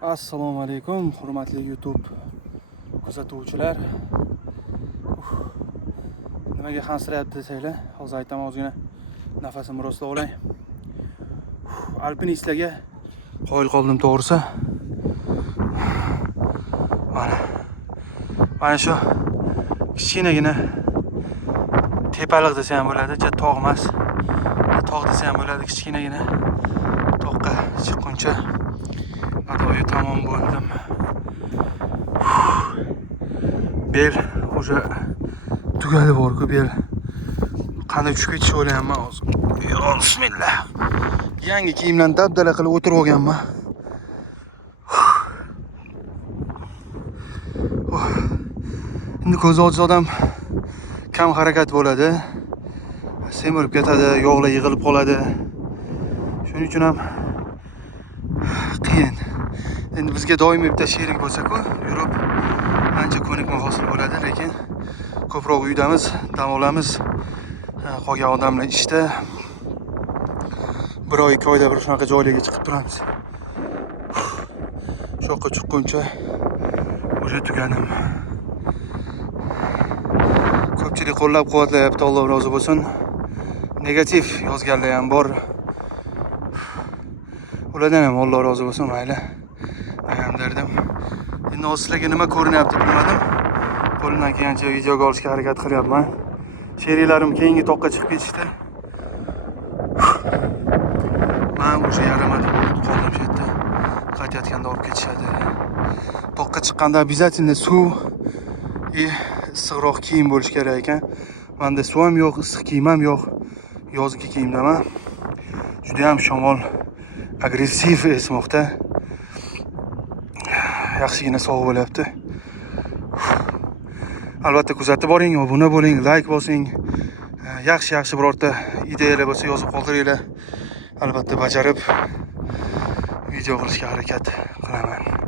Assalomu alaykum, hurmatli YouTube kuzatuvchilar. Nimaga hansirayapti desanglar, hozir aytaman, ozgina nafasimni rostlab olay. Alpinistlarga qoyil qoldim to'g'risi. Mana shu kichkinagina tepaliq desa ham bo'ladi, tog' emas. Tog' desa ham bo'ladi, kichkinagina toqqa chiqquncha adoyi tamom bo'ldim. Bel уже tugadi bor-ku bel. Qanday tushib ketish o'ylayapman hozir. Yo, bismillah. Yangi kiyimlarni dabdala qilib o'tirib olganman. Endi ko'z ojiz odam kam harakat bo'ladi. Semirib ketadi, yog'lar yig'ilib qoladi. Shuning uchun ham qiyin. Endi bizga doimiy bitta sherik bo'lsa-ku, yurib ancha ko'nikma hosil bo'ladi, lekin ko'proq uydamiz, dam olamiz. Qolgan odamlar ishda. Bir oy, 2 oyda bir shunaqa joylarga chiqib turamiz. Shoqqa chiqquncha o'sha tugadim. Ko'pchilik qo'llab-quvvatlayapti, Alloh rozi bo'lsin. Negativ yozganlar ham bor. Ulardan ham Alloh rozi bo'lsin, mayli. Men ham derdim. Endi hozir sizlarga nima ko'rinyapti bilmadim. Qo'limdan kelgancha videoga olishga harakat qilyapman. Sheriklarim keyingi toqqa chiqib ketishdi. Men o'sha yaramadim, qoldim shu yerda. Qaytayotganda olib ketishadi. Toqqa chiqqanda обязательно suv issiqroq kiyim bo'lish kerak ekan. Menda suv ham yo'q, issiq kiyim ham yo'q. Yozgi kiyimdaman. Juda ham shamol agressiv esmoqda. Yaxshigina sovuq bo'lyapti. Albatta kuzatib boring, obuna bo'ling, like bosing. Yaxshi birorta ideyalar bo'lsa yozib qoldiringlar. Albatta bajarib video qilishga harakat qilaman.